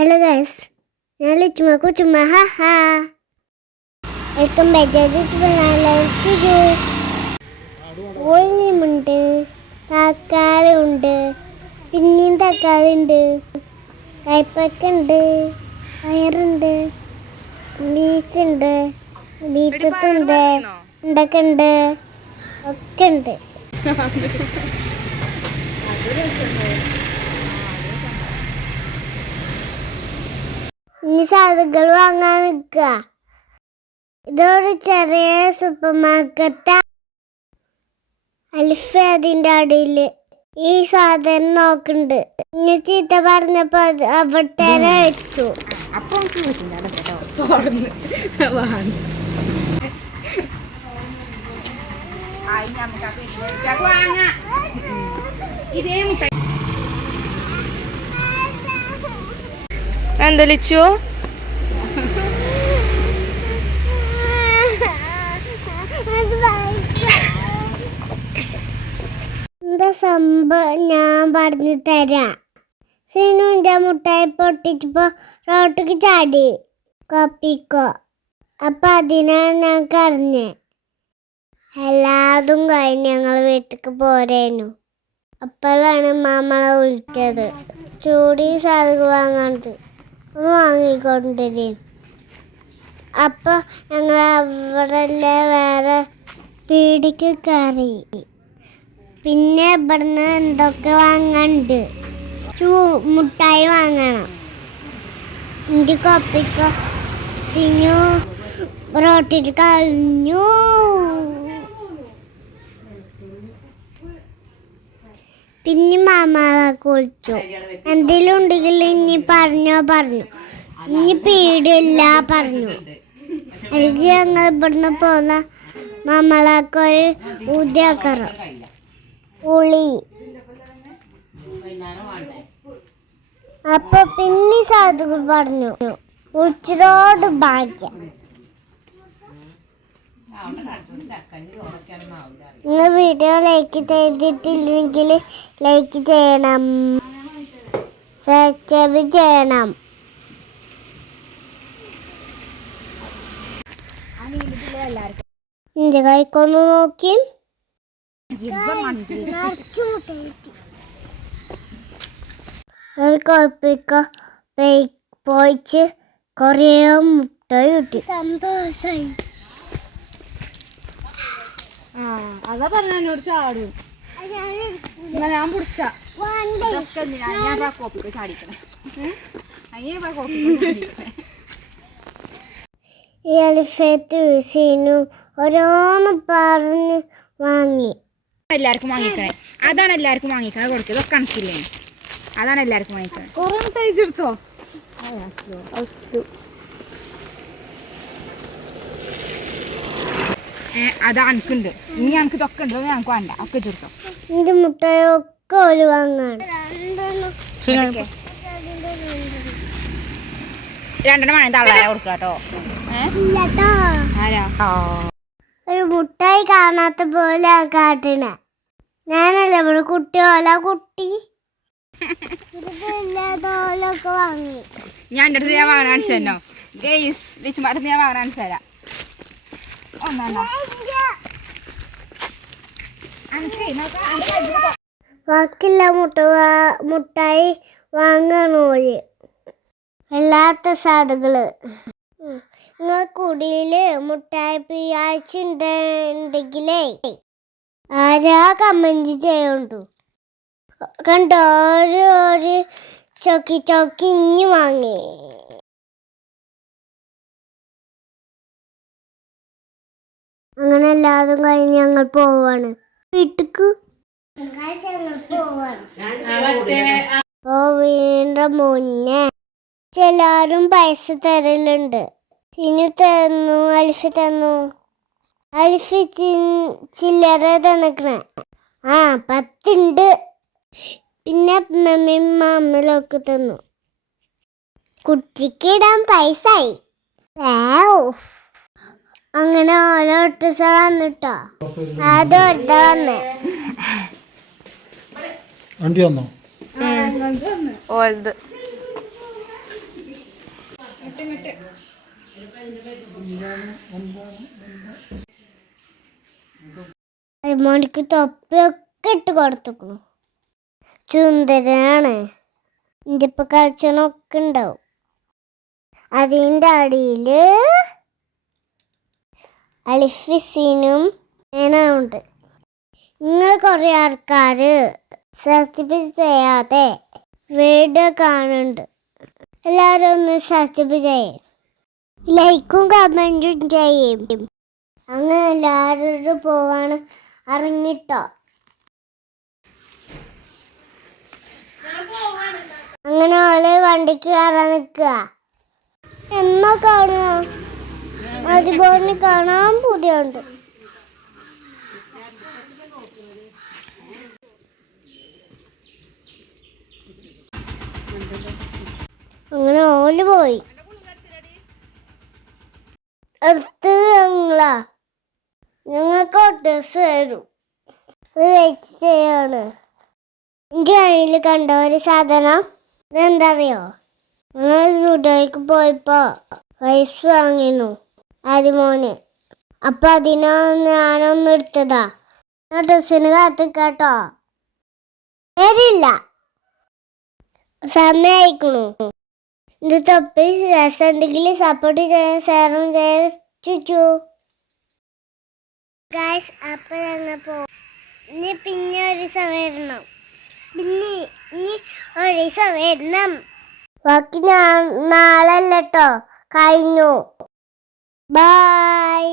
Hello guys, ഞാൻ ചുമ്മാ ഹാ വെൽക്കം ബാക്ക് ടു ഉള്ളിയുണ്ട്, തക്കാളി ഉണ്ട്, പിന്നെയും തക്കാളി ഉണ്ട്, കയ്പക്കുണ്ട്, പയറുണ്ട്, ബീസുണ്ട്, ബീറ്റത്തുണ്ട്, ഉണ്ടക്കുണ്ട്, ഒക്കെ ഉണ്ട്. ഇനി സാധനങ്ങൾ വാങ്ങാൻ നിൽക്കുക. ഇതൊരു ചെറിയ സൂപ്പർ മാർക്കറ്റാ. അലിഫ അതിൻ്റെ അടിയിൽ ഈ സാധനം നോക്കുന്നുണ്ട്. ഇനി ചീത്ത പറഞ്ഞപ്പോ അവിടുത്തെ വെച്ചു. എന്താ ലിച്ചു? എന്താ സംഭവം ഞാൻ പറഞ്ഞു തരാം. സിനുവിൻ്റെ മുട്ടായി പൊട്ടിച്ചപ്പോ റോട്ടിക്ക് ചാടി കോപ്പിക്കോ. അപ്പൊ അതിനാണ് ഞാൻ കറിഞ്ഞ്. എല്ലാതും കഴിഞ്ഞ് ഞങ്ങൾ വീട്ടിലേക്ക് പോരേനു. അപ്പോഴാണ് മാമളെ വിളിച്ചത്. ചൂടി സാധകം വാങ്ങാണ്ട് വാങ്ങിക്കൊണ്ടിരും. അപ്പോൾ ഞങ്ങൾ അവിടെ വേറെ പീടിക്ക് കയറി. പിന്നെ ഇവിടുന്ന് എന്തൊക്കെ വാങ്ങാണ്ട്. മുട്ടായി വാങ്ങണം. എൻ്റെ കോപ്പിക്കോ സിനു റോട്ടിൽ കളഞ്ഞു. പിന്നെ മാമാളെ കുളിച്ചു. എന്തെങ്കിലും ഉണ്ടെങ്കിൽ ഇനി പറഞ്ഞു ഇനി പീടില്ല പറഞ്ഞു. അല്ലെങ്കിൽ ഞങ്ങൾ ഇവിടുന്ന് പോന്ന മാമാളക്കൊരു ഊതിയാക്കറ ഉളി. അപ്പൊ പിന്നെ സാധുക്കൾ പറഞ്ഞു ഉച്ചരോട് ഭാഗ്യം. നിങ്ങൾ വീഡിയോ ലൈക്ക് ചെയ്തിട്ടില്ലെങ്കിൽ ലൈക്ക് ചെയ്യണം, സബ്സ്ക്രൈബ് ചെയ്യണം. എന്റെ കൈക്കൊന്ന് നോക്കി. പോയിച്ച് കൊറേ മുട്ടായി കിട്ടി. സന്തോഷായി. അതാ പറഞ്ഞ എന്നോട് ചാടും. ഞാൻ പിടിച്ച കോപ്പിക്ക് ചാടിക്കണേ. ഈ അലിഫത്ത് സീനു ഓരോന്ന് പറഞ്ഞ് വാങ്ങി. എല്ലാവർക്കും വാങ്ങിക്കണേ. അതാണ് എല്ലാവർക്കും വാങ്ങിക്കണേ. കൊടുക്കുക. ഇതൊക്കെ കണക്കില്ലേ? അതാണ് എല്ലാവർക്കും വാങ്ങിക്കണേ. കുറേ തയ്ച്ചെടുത്തോ? അത് അനക്കുണ്ട്. ഇനി ഞങ്ങൾക്ക് ഇതൊക്കെ ഉണ്ടോ? ഞങ്ങൾക്ക് വേണ്ട. ഒക്കെ ചെറുത്തോ. എന്റെ മുട്ടയൊക്കെ ഒരു വാങ്ങാണ്. രണ്ടെണ്ണം വേണം. തള്ളാര കൊടുക്കുക കേട്ടോ. ഒരു മുട്ടായി കാണാത്ത പോലെ കാട്ടണ ഞാനല്ല. ഇവിടെ കുട്ടിയോല കുട്ടി ഇല്ലാത്തോലൊക്കെ വാങ്ങി. ഞാൻ എൻ്റെ അടുത്ത് ഞാൻ വാങ്ങാൻ കാണിച്ചു തന്നോ? ഗെയ്സ് ലിച്ചുമാട്ടത്ത് ഞാൻ വാങ്ങാൻ കാണിച്ചു തരാം. ബാക്കിയുള്ള മുട്ടായി വാങ്ങണോല് വല്ലാത്ത സാധകള്. നിങ്ങൾ കുടിയില് മുട്ടായി ആഴ്ച ഉണ്ടെങ്കിലേ ആരാ കമന്റ് ചെയ്യുണ്ടു. കണ്ടോ ഒരു ചൊക്കി ഇഞ്ഞു വാങ്ങി. അങ്ങനെ എല്ലാതും കഴിഞ്ഞ് ഞങ്ങൾ പോവാണ് വീട്ടിക്ക്. വീണ്ടും മുന്നേ എല്ലാരും പൈസ തരലുണ്ട്. സിനു തന്നു, അലിഫ തന്നു. അലിഫ ചില്ലറ തന്നിക്കണേ. 10 പിന്നെ മമ്മിയും മാമ്മലൊക്കെ തന്നു. കുട്ടിക്ക് ഇടാൻ പൈസ ആയി. അങ്ങനെ ഓരോ ഒട്ടസ വന്നിട്ടോ. അതൊരുത്ത വന്നേ വണ്ടി വന്നോ? അരിമോനിക്ക് തൊപ്പിയൊക്കെ ഇട്ട് കൊടുത്തുക്കണു. സുന്ദരനാണ്. ഇതിപ്പോ കളിച്ചണൊക്കെ ഉണ്ടാവും. അതിൻ്റെ അടിയില് അലിഫിസിനും ഉണ്ട്. നിങ്ങൾ കുറെ ആൾക്കാര് സബ്സ്ക്രൈബ് ചെയ്യാതെ വീഡിയോ കാണുന്നുണ്ട്. എല്ലാവരും ഒന്ന് സബ്സ്ക്രൈബ് ചെയ്യും, ലൈക്കും കമൻറ്റും ചെയ്യും. അങ്ങനെ എല്ലാവരും പോവാണ്. അറിഞ്ഞിട്ടോ? അങ്ങനെ ഓലെ വണ്ടിക്ക് കയറാൻ നിൽക്കുക. എന്നാ കാണുക? അതുപോലെ കാണാൻ പുതിയുണ്ട്. അങ്ങനെ ഓല് പോയി. അടുത്ത് ഞങ്ങൾക്ക് ഡ്രസ് തരും. അത് വെയിറ്റ് ചെയ്യാണ്. എൻ്റെ കയ്യിൽ കണ്ട ഒരു സാധനം ഇതെന്താ അറിയോ? ഞങ്ങൾ സുഡോയ്ക്ക് പോയപ്പോ പൈസ വാങ്ങിയിരുന്നു ആദ്യമോന്. അപ്പൊ ഞാനൊന്നും എടുത്തതാ. ആ ഡ്രസ്സിന് കാത്തിക്കാട്ടോ. വരില്ല, സമയക്കണു. ഇത് തൊപ്പി രസമുണ്ടെങ്കിൽ സപ്പോർട്ട് ചെയ്യാൻ ഷെയറും ചെയ്യാൻ ചുച്ചു ഗായ്സ്. അപ്പൊ ഞങ്ങൾ ഇനി പിന്നെ ഒരു ദിവസം വരണം. ഇനി ഒരു ദിവസം വരണം. ബാക്കി നാളെ അല്ലട്ടോ, കഴിഞ്ഞു. ബൈ.